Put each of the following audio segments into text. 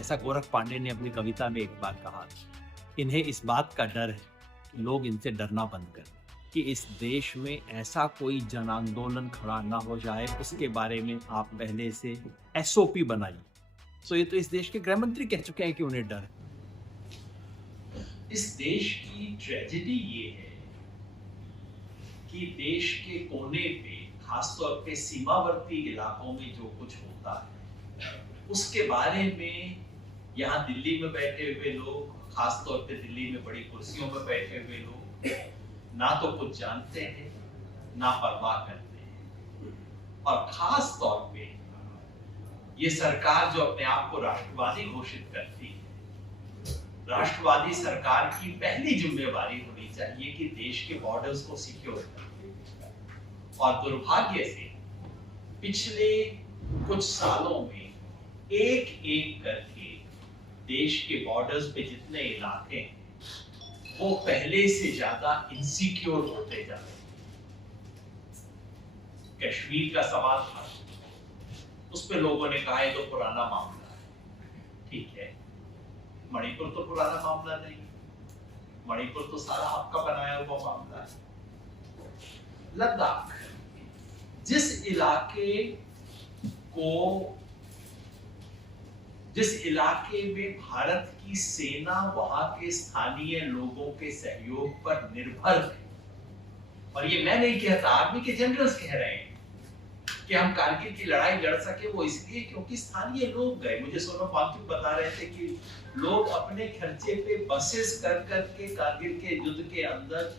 ऐसा गोरख पांडे ने अपनी कविता में एक बार कहा, इन्हें इस बात का डर है कि लोग इनसे डरना बंद कर कि इस देश में ऐसा कोई जन आंदोलन खड़ा ना हो जाए, उसके बारे में आप पहले से एसओपी बनाइए। तो ये तो इस देश के गृह मंत्री कह चुके हैं कि उन्हें डर है। इस देश की ट्रेजेडी ये है कि देश के कोने पे, खासतौर पे सीमावर्ती इलाकों में जो कुछ होता है उसके बारे में यहाँ दिल्ली में बैठे हुए लोग, खासतौर पे दिल्ली में बड़ी कुर्सियों में बैठे हुए लोग ना तो कुछ जानते हैं ना परवाह करते हैं। और खास तौर पे ये सरकार जो अपने आप को राष्ट्रवादी घोषित करती है, राष्ट्रवादी सरकार की पहली जिम्मेवारी होनी चाहिए कि देश के बॉर्डर्स को सिक्योर करना। और दुर्भाग्य से पिछले कुछ सालों में एक एक करके देश के बॉर्डर्स पे जितने इलाके हैं वो पहले से ज्यादा इनसिक्योर होते जा रहे हैं। कश्मीर का सवाल था, उस पे लोगों ने कहा ये तो पुराना मामला है। ठीक है, मणिपुर तो पुराना मामला नहीं, मणिपुर तो सारा आपका बनाया हुआ मामला है। लद्दाख, जिस इलाके में भारत की सेना वहां के स्थानीय लोगों के सहयोग पर निर्भर है, और ये मैं नहीं कहता, आर्मी के जनरल्स कह रहे हैं कि हम कारगिल की लड़ाई लड़ सके वो इसलिए क्योंकि स्थानीय लोग गए। मुझे सोनम वांगचुक बता रहे थे कि लोग अपने खर्चे पे बसेस कर करके कारगिल के युद्ध के अंदर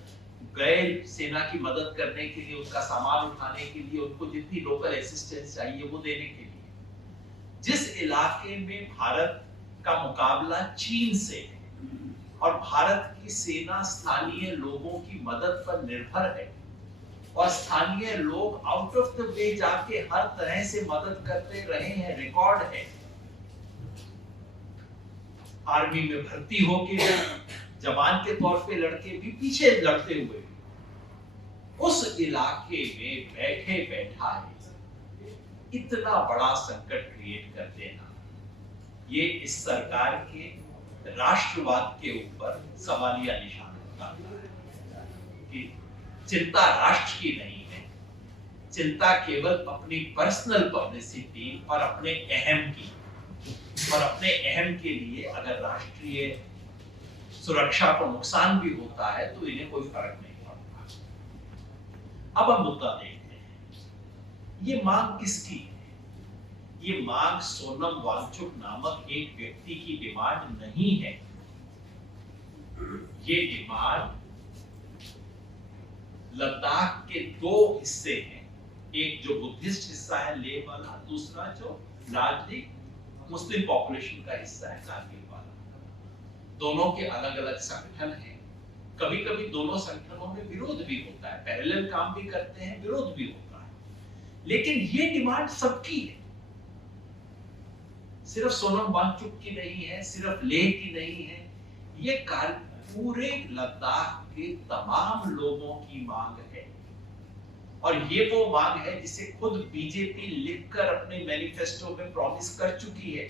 गए सेना की मदद करने के लिए, उनका सामान उठाने के लिए, उनको जितनी लोकल असिस्टेंस चाहिए वो देने के लिए। जिस इलाके में भारत का मुकाबला चीन से है और भारत की सेना स्थानीय लोगों की मदद पर निर्भर है और स्थानीय लोग आउट ऑफ द वे जाके हर तरह से मदद करते रहे हैं, रिकॉर्ड है। आर्मी में भर्ती होके जवान के तौर पे लड़के भी पीछे लड़ते हुए, उस इलाके में बैठे बैठाए इतना बड़ा संकट क्रिएट कर देना, ये इस सरकार के राष्ट्रवाद के ऊपर सवालिया निशान होता है कि चिंता राष्ट्र की नहीं है, चिंता केवल अपनी पर्सनल पब्लिसिटी और अपने अहम की, और अपने अहम के लिए अगर राष्ट्रीय सुरक्षा को नुकसान भी होता है तो इन्हें कोई फर्क नहीं पड़ता। अब हम मुद्दा देखते हैं, ये मांग किसकी है? ये मांग सोनम वांगचुक नामक एक व्यक्ति की डिमांड नहीं है। ये डिमांड लद्दाख के दो हिस्से हैं, एक जो बुद्धिस्ट हिस्सा है लेह वाला, दूसरा जो लार्जली मुस्लिम पॉपुलेशन का हिस्सा है कारगिल वाला। दोनों के अलग अलग संगठन हैं, कभी कभी दोनों संगठनों में विरोध भी होता है, पैरेलल काम भी करते हैं, विरोध भी होता है, लेकिन ये डिमांड सबकी है, सिर्फ सोनम वांगचुक की नहीं है, सिर्फ लेह की नहीं है, ये पूरे लद्दाख के तमाम लोगों की मांग है। और ये वो मांग है जिसे खुद बीजेपी लिखकर अपने मैनिफेस्टो में प्रॉमिस कर चुकी है।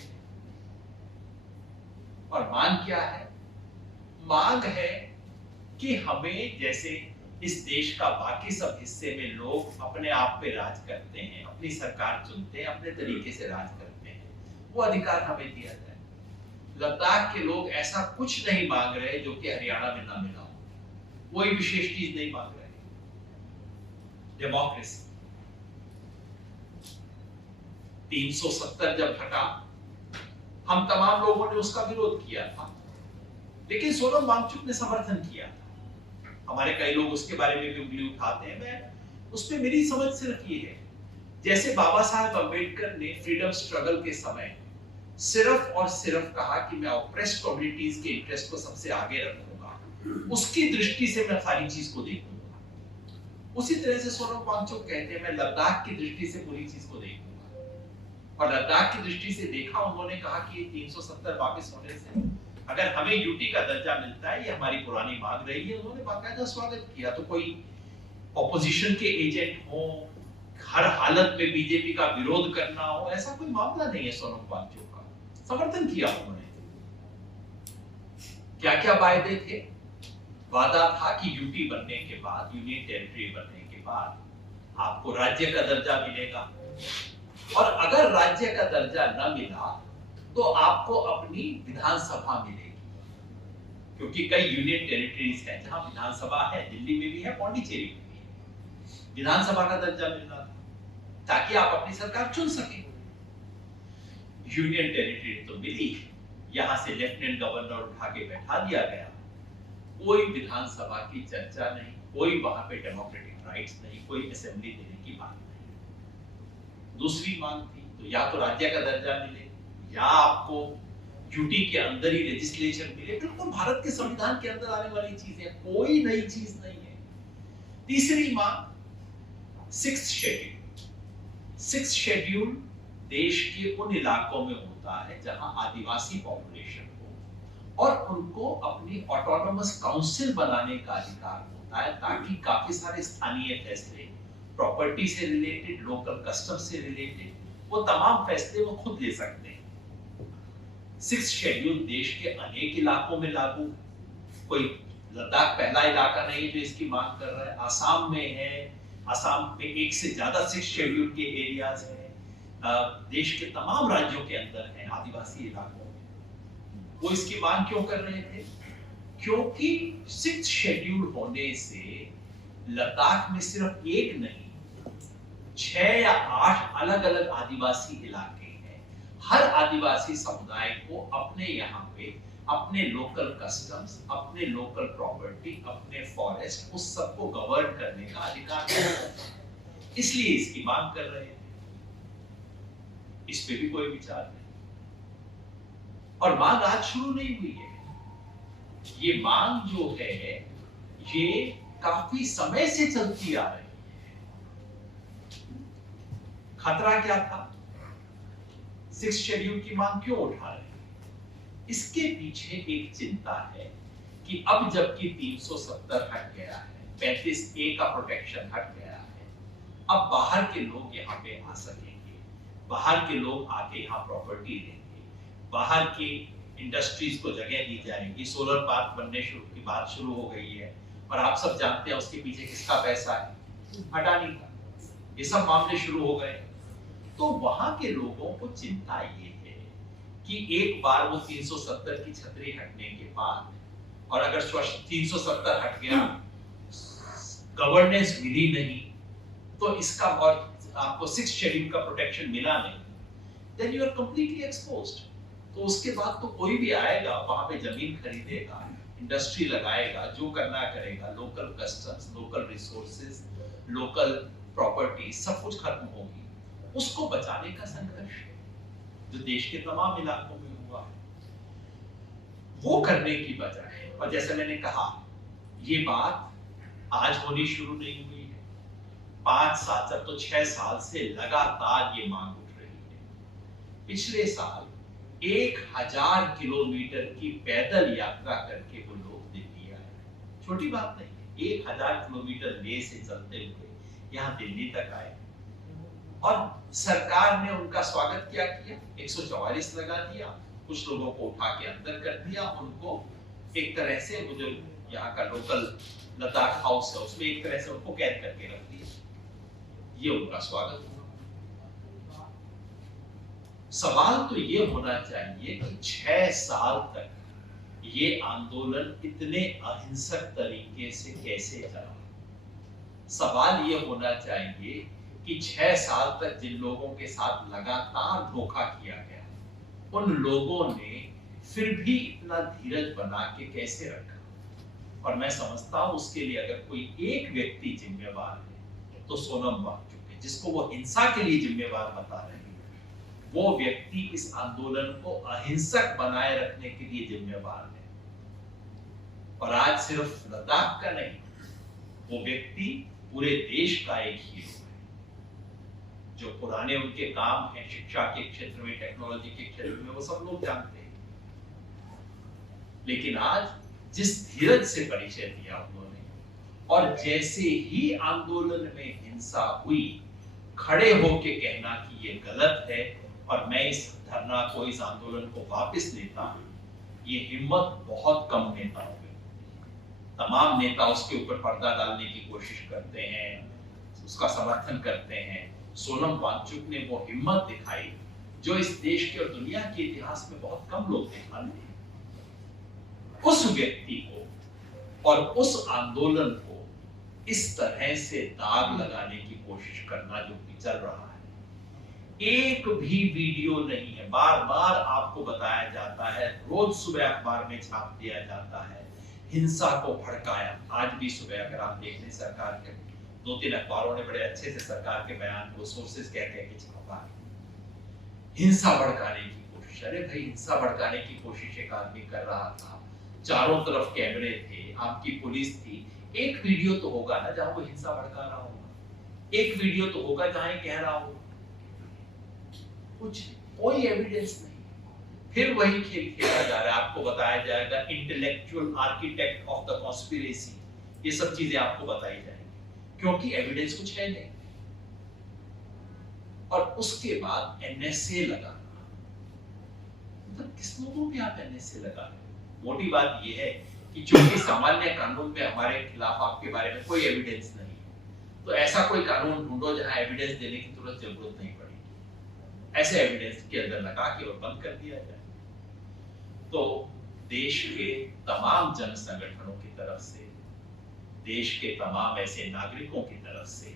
और मांग क्या है? मांग है कि हमें, जैसे इस देश का बाकी सब हिस्से में लोग अपने आप पे राज करते हैं, अपनी सरकार चुनते हैं, अपने तरीके से राज करते हैं, वो अधिकार हमें दिया जाए। लद्दाख के लोग ऐसा कुछ नहीं मांग रहे जो कि हरियाणा में ना मिला हो, कोई विशेष चीज नहीं मांग रहे। डेमोक्रेसी, 370 जब हटा, हम तमाम लोगों ने उसका विरोध किया था, लेकिन सोनम वांगचुक ने समर्थन किया था। हमारे कई लोग उसके बारे में भी उंगली उठाते हैं, मैं उस पे मेरी समझ सिर्फ ये है, जैसे बाबा साहब अम्बेडकर ने फ्रीडम स्ट्रगल के समय सिर्फ और सिर्फ कहा कि मैं ऑप्रेस्ड कम्युनिटीज के इंटरेस्ट को सबसे आगे रखूंगा, उसकी दृष्टि से मैं सारी चीज को देखूंगा, उसी तरह से सोनम वांगचुक कहते हैं मैं लद्दाख की दृष्टि से पूरी चीज को देखूंगा। और लद्दाख की दृष्टि से देखा, उन्होंने कहा कि 370 वापस होने से अगर हमें यूटी का दर्जा मिलता है, ये हमारी पुरानी मांग रही है, उन्होंने बाकायदा स्वागत किया। तो कोई ऑपोजिशन के एजेंट हो, हर हालत में बीजेपी का विरोध करना हो, ऐसा कोई मामला नहीं है सोनम वांगचुक का। समर्थन किया उन्होंने। क्या क्या वायदे थे? वादा था कि यूटी बनने के बाद, यूनियन टेरिटरी बनने के बाद आपको राज्य का दर्जा मिलेगा, और अगर राज्य का दर्जा न मिला तो आपको अपनी विधानसभा मिलेगी, क्योंकि कई यूनियन टेरिटरीज हैं जहां विधानसभा है, दिल्ली में भी है, पौंडीचेरी में भी है। विधानसभा का दर्जा मिलना था ताकि आप अपनी सरकार चुन सकें। यूनियन टेरिटरी तो मिली, यहां से लेफ्टिनेंट गवर्नर उठा के बैठा दिया गया, कोई विधानसभा की चर्चा नहीं, कोई वहां पे डेमोक्रेटिक राइट्स नहीं, कोई असेंबली देने की बात नहीं। दूसरी मांग थी तो या तो राज्य का दर्जा मिले या आपको यूटी के अंदर ही लेजिस्लेचर मिले। बिल्कुल भारत के संविधान के अंदर आने वाली चीज है, कोई नई चीज नहीं है। तीसरी मांग सिक्स्थ शेड्यूल। सिक्स्थ शेड्यूल देश के उन इलाकों में होता है जहां आदिवासी पॉपुलेशन हो और उनको अपनी ऑटोनोमस काउंसिल बनाने का अधिकार होता है, ताकि काफी सारे स्थानीय फैसले, प्रॉपर्टी से रिलेटेड, लोकल कस्टम से रिलेटेड, वो तमाम फैसले वो खुद ले सकते हैं। सिक्स्थ शेड्यूल देश के अनेक इलाकों में लागू, कोई लद्दाख पहला इलाका नहीं जो इसकी मांग कर रहा है, आसाम में है, आसाम में एक से ज्यादा सिक्स्थ शेड्यूल के एरियाज हैं, देश के तमाम राज्यों के अंदर हैं आदिवासी इलाकों में। वो इसकी मांग क्यों कर रहे थे? क्योंकि सिक्स्थ शेड्यूल होने से लद्दाख में सिर्फ एक नहीं, 6 या 8 अलग अलग आदिवासी इलाके हैं। हर आदिवासी समुदाय को अपने यहाँ पे अपने लोकल कस्टम्स, अपने लोकल प्रॉपर्टी, अपने फॉरेस्ट, उस सबको गवर्न करने का अधिकार है, इसलिए इसकी मांग कर रहे हैं। इस पे भी कोई विचार नहीं, और मांग आज शुरू नहीं हुई है। ये मांग जो है ये काफी समय से चलती आ रही है। खतरा क्या था? सिक्स्थ शेड्यूल की मांग क्यों उठा रहे हैं? इसके पीछे एक चिंता है कि अब जबकि 370 हट गया है, 35A का प्रोटेक्शन हट गया है, अब बाहर के लोग यहाँ पे आ सकेंगे, बाहर के लोग आके यहाँ प्रॉपर्टी लेंगे, बाहर की इंडस्ट्रीज को जगह दी जाएगी, सोलर पार्क बनने की बात शुरू हो गई है, और आप सब जानते हैं उसके पीछे किसका पैसा है? अडानी का। ये सब मामले शुरू हो गए। तो वहां के लोगों को चिंता ये है कि एक बार वो 370 की छतरी हटने के बाद, और अगर 370 हट गया, गवर्नेंस मिली नहीं, तो इसका और आपको सिक्स्थ शेड्यूल का प्रोटेक्शन मिला नहीं, then you are completely exposed. तो उसके बाद तो कोई भी आएगा, वहां पे जमीन खरीदेगा, इंडस्ट्री लगाएगा, जो करना करेगा, local customs, local resources, local property, सब कुछ खत्म होगी। उसको बचाने का संघर्ष जो देश के तमाम इलाकों में हुआ है, वो करने की बजाय, और जैसे मैंने कहा, ये बात आज होनी शुरू नहीं हुई है, 5 साल, जब तो 6 साल से लगातार ये मांग उठ रही है। पिछले साल 1000 किलोमीटर की पैदल यात्रा करके वो लोग दिल्ली आए। छोटी बात नहीं है, 1000 किलोमीटर ले से चलते हुए यहाँ दिल्ली तक आए, और सरकार ने उनका स्वागत क्या किया? 144 लगा दिया, कुछ लोगों को उठा के अंदर कर दिया, उनको एक तरह से, वो जो यहाँ का लोकल लद्दाख हाउस है उसमें एक तरह से उनको कैद करके रख दिया। ये उनका स्वागत हुआ। सवाल तो ये होना चाहिए कि 6 साल तक ये आंदोलन इतने अहिंसक तरीके से कैसे चला? सवाल ये होना चाहिए कि 6 साल तक जिन लोगों के साथ लगातार धोखा किया गया, उन लोगों ने फिर भी इतना धीरज बना के कैसे रखा? और मैं समझता हूं उसके लिए अगर कोई एक व्यक्ति जिम्मेवार है तो सोनम वांगचुक है, जिसको वो हिंसा के लिए जिम्मेवार बता रहे हैं। वो व्यक्ति इस आंदोलन को अहिंसक बनाए रखने के लिए जिम्मेवार है, और आज सिर्फ लद्दाख का नहीं, वो व्यक्ति पूरे देश का एक हीरो है। जो पुराने उनके काम हैं शिक्षा के क्षेत्र में, टेक्नोलॉजी के क्षेत्र में, वो सब लोग जानते हैं, लेकिन आज जिस धीरज से परिचय दिया उन्होंने, और जैसे ही आंदोलन में हिंसा हुई, खड़े होके कहना कि ये गलत है और मैं इस धरना को, इस आंदोलन को वापस लेता हूं, ये हिम्मत बहुत कम नेताओं में। तमाम नेता उसके ऊपर पर्दा डालने की कोशिश करते हैं, उसका समर्थन करते हैं। सोनम वांगचुक ने वो हिम्मत दिखाई जो इस देश के और दुनिया के इतिहास में बहुत कम लोग दिखा रहे। उस व्यक्ति को और उस आंदोलन को इस तरह से दाग लगाने की कोशिश करना जो कि चल रहा है, एक भी वीडियो नहीं है। बार बार आपको बताया जाता है, रोज सुबह अखबार में छाप दिया जाता है, हिंसा को भड़काया। आज भी सुबह अगर आप देख लें, सरकार के 2-3 अखबारों ने बड़े अच्छे से सरकार के बयान को सोर्सेस कह के छापा है। हिंसा भड़काने की कोशिश। अरे भाई, हिंसा भड़काने की कोशिश एक आदमी कर रहा था, चारों तरफ कैमरे थे, आपकी पुलिस थी। एक वीडियो तो होगा ना जहां वो हिंसा भड़का रहा होगा, एक वीडियो तो होगा जहां ये कह रहा होगा। कुछ कोई एविडेंस नहीं। फिर वही खेल खेला जा रहा है। आपको बताया जाएगा intellectual architect of the conspiracy, ये सब चीजें आपको बताई जाएंगी क्योंकि एविडेंस कुछ है नहीं। और उसके बाद एनएसए लगाना, मतलब किस लोगों पे आप एनएसए लगा रहे हो? मोटी बात यह है कि चूंकि सामान्य कानून में हमारे खिलाफ आपके बारे में कोई एविडेंस नहीं है, तो ऐसा कोई कानून ढूंढो जहां एविडेंस देने की तुरंत जरूरत नहीं पड़ेगी। ऐसे एविडेंस के अंदर लगा के और बंद कर दिया जाए। तो देश के तमाम जन संगठनों की तरफ से, देश के तमाम ऐसे नागरिकों की तरफ से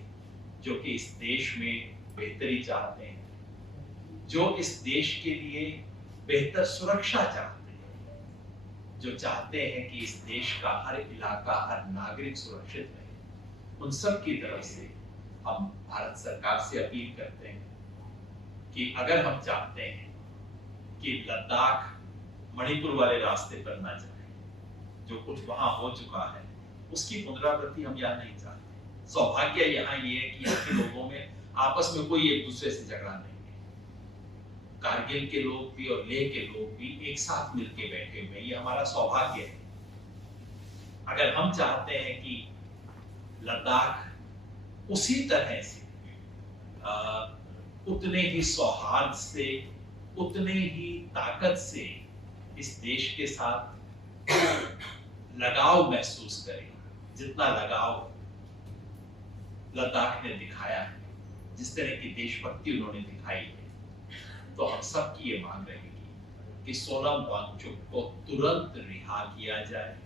जो कि इस देश में बेहतरी चाहते हैं, जो इस देश के लिए बेहतर सुरक्षा चाहते हैं, जो चाहते हैं कि इस देश का हर इलाका, हर नागरिक सुरक्षित रहे, उन सब की तरफ से हम भारत सरकार से अपील करते हैं कि अगर हम चाहते हैं कि लद्दाख मणिपुर वाले रास्ते पर ना जाए, जो कुछ वहां हो चुका है उसकी पुनरावृत्ति हम यहाँ नहीं चाहते। सौभाग्य यहाँ ये है कि यहाँ के लोगों में आपस में कोई एक दूसरे से झगड़ा नहीं है। कारगिल के लोग भी और लेह के लोग भी एक साथ मिलके बैठे हुए, ये हमारा सौभाग्य है। अगर हम चाहते हैं कि लद्दाख उसी तरह से उतने ही सौहार्द से, उतने ही ताकत से इस देश के साथ लगाव महसूस करेगा जितना लगाव लद्दाख ने दिखाया है, जिस तरह की देशभक्ति उन्होंने दिखाई है, तो हम सबकी ये मांग रहेगी कि सोनम वांगचुक को तुरंत रिहा किया जाए।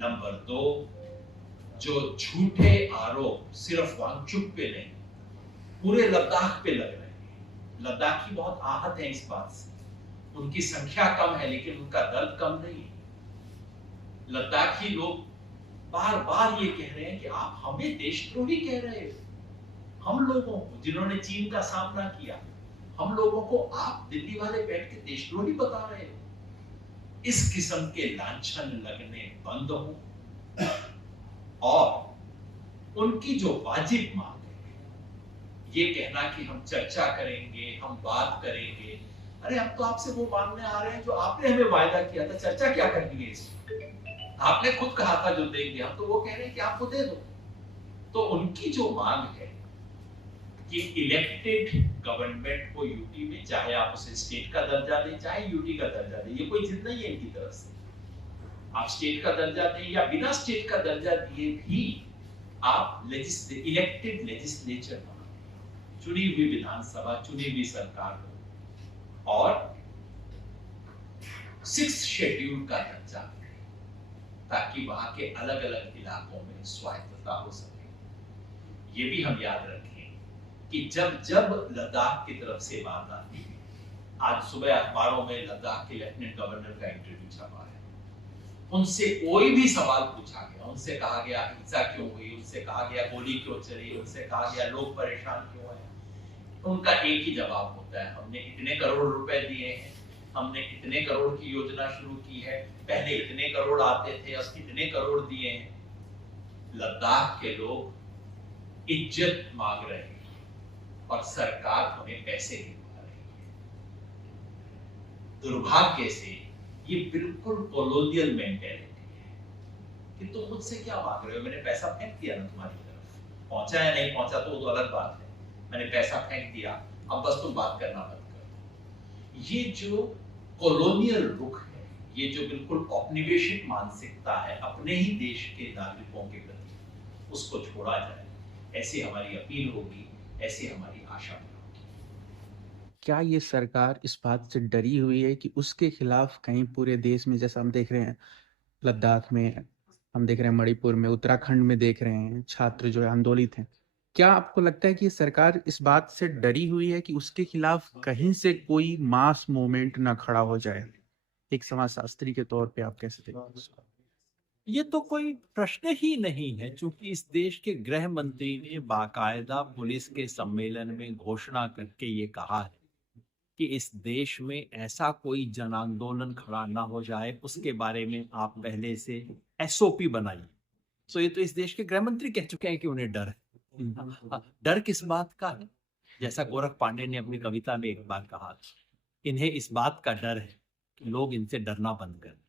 नंबर 2, जो झूठे आरोप सिर्फ वांगचुक पे नहीं, पूरे लद्दाख पे लग रहे हैं। लद्दाखी बहुत आहत है इस बात से। उनकी संख्या कम है लेकिन उनका दर्द कम नहीं है। लद्दाखी लोग बार बार ये कह रहे हैं कि आप हमें देशद्रोही कह रहे हो। हम लोगों को, जिन्होंने चीन का सामना किया, हम लोगों को आप दिल्ली वाले बैठ के देशद्रोही बता रहे हो। इस किस्म के लांछन लगने बंद हो और उनकी जो वाजिब मांग है, ये कहना कि हम चर्चा करेंगे, हम बात करेंगे, अरे हम तो आपसे वो मांगने आ रहे हैं जो आपने हमें वायदा किया था। चर्चा क्या करनी है इसमें? आपने खुद कहा था जो देंगे, हम तो वो कह रहे हैं कि आपको दे दो। तो उनकी जो मांग है कि इलेक्टेड गवर्नमेंट को यूटी में, चाहे आप उसे स्टेट का दर्जा दें चाहे यूटी का दर्जा दें, ये कोई जिद नहीं है इनकी तरफ से। आप स्टेट का दर्जा दें या बिना स्टेट का दर्जा दिए भी आप इलेक्टेड लेजिस्लेचर, चुनी हुई विधानसभा, चुनी हुई सरकार हो और 6th शेड्यूल का दर्जा, ताकि वहां के अलग अलग इलाकों में स्वायत्तता हो सके। ये भी हम याद रखें कि जब जब लद्दाख की तरफ से बात आती है, आज सुबह अखबारों में लद्दाख के लेफ्टिनेंट गवर्नर का इंटरव्यू छपा है, उनसे कोई भी सवाल पूछा गया, उनसे कहा गया हिंसा क्यों हुई, उनसे कहा गया गोली क्यों चली, उनसे कहा गया लोग परेशान क्यों हैं, उनका एक ही जवाब होता है, हमने इतने करोड़ रुपए दिए हैं, हमने इतने करोड़ की योजना शुरू की है, पहले इतने करोड़ आते थे, अब कितने करोड़ दिए हैं। लद्दाख के लोग इज्जत मांग रहे हैं और सरकार उन्हें पैसे दिलवा रही है। दुर्भाग्य से ये बिल्कुल कॉलोनियल मेंटेलिटी है कि तुम मुझसे क्या मांग रहे हो, मैंने पैसा फेंक दिया ना तुम्हारी तरफ, पहुंचा या नहीं पहुंचा तो वो तो अलग बात है, मैंने पैसा फेंक दिया, अब बस तुम बात करना बंद कर दो। ये जो कॉलोनियल रुख है, ये जो बिल्कुल औपनिवेशिक मानसिकता है अपने ही देश के नागरिकों के प्रति, उसको छोड़ा जाए, ऐसी हमारी अपील होगी, ऐसी हमारी आशा भी होगी। क्या ये सरकार इस बात से डरी हुई है कि उसके खिलाफ कहीं पूरे देश में, जैसा हम देख रहे हैं लद्दाख में, हम देख रहे हैं मणिपुर में, उत्तराखंड में देख रहे हैं छात्र जो है आंदोलित हैं, क्या आपको लगता है कि ये सरकार इस बात से डरी हुई है कि उसके खिलाफ कहीं से कोई मास मूवमेंट ना खड़ा हो जाए? एक समाजशास्त्री के तौर पे आप कैसे देखते हैं? ये तो कोई प्रश्न ही नहीं है, क्योंकि इस देश के गृह मंत्री ने बाकायदा पुलिस के सम्मेलन में घोषणा करके ये कहा है कि इस देश में ऐसा कोई जन आंदोलन खड़ा ना हो जाए, उसके बारे में आप पहले से एसओपी बनाइए। तो ये तो इस देश के गृह मंत्री कह चुके हैं कि उन्हें डर है। डर किस बात का है? जैसा गोरख पांडे ने अपनी कविता में एक बार कहा, इन्हें इस बात का डर है कि लोग इनसे डरना बंद कर दें।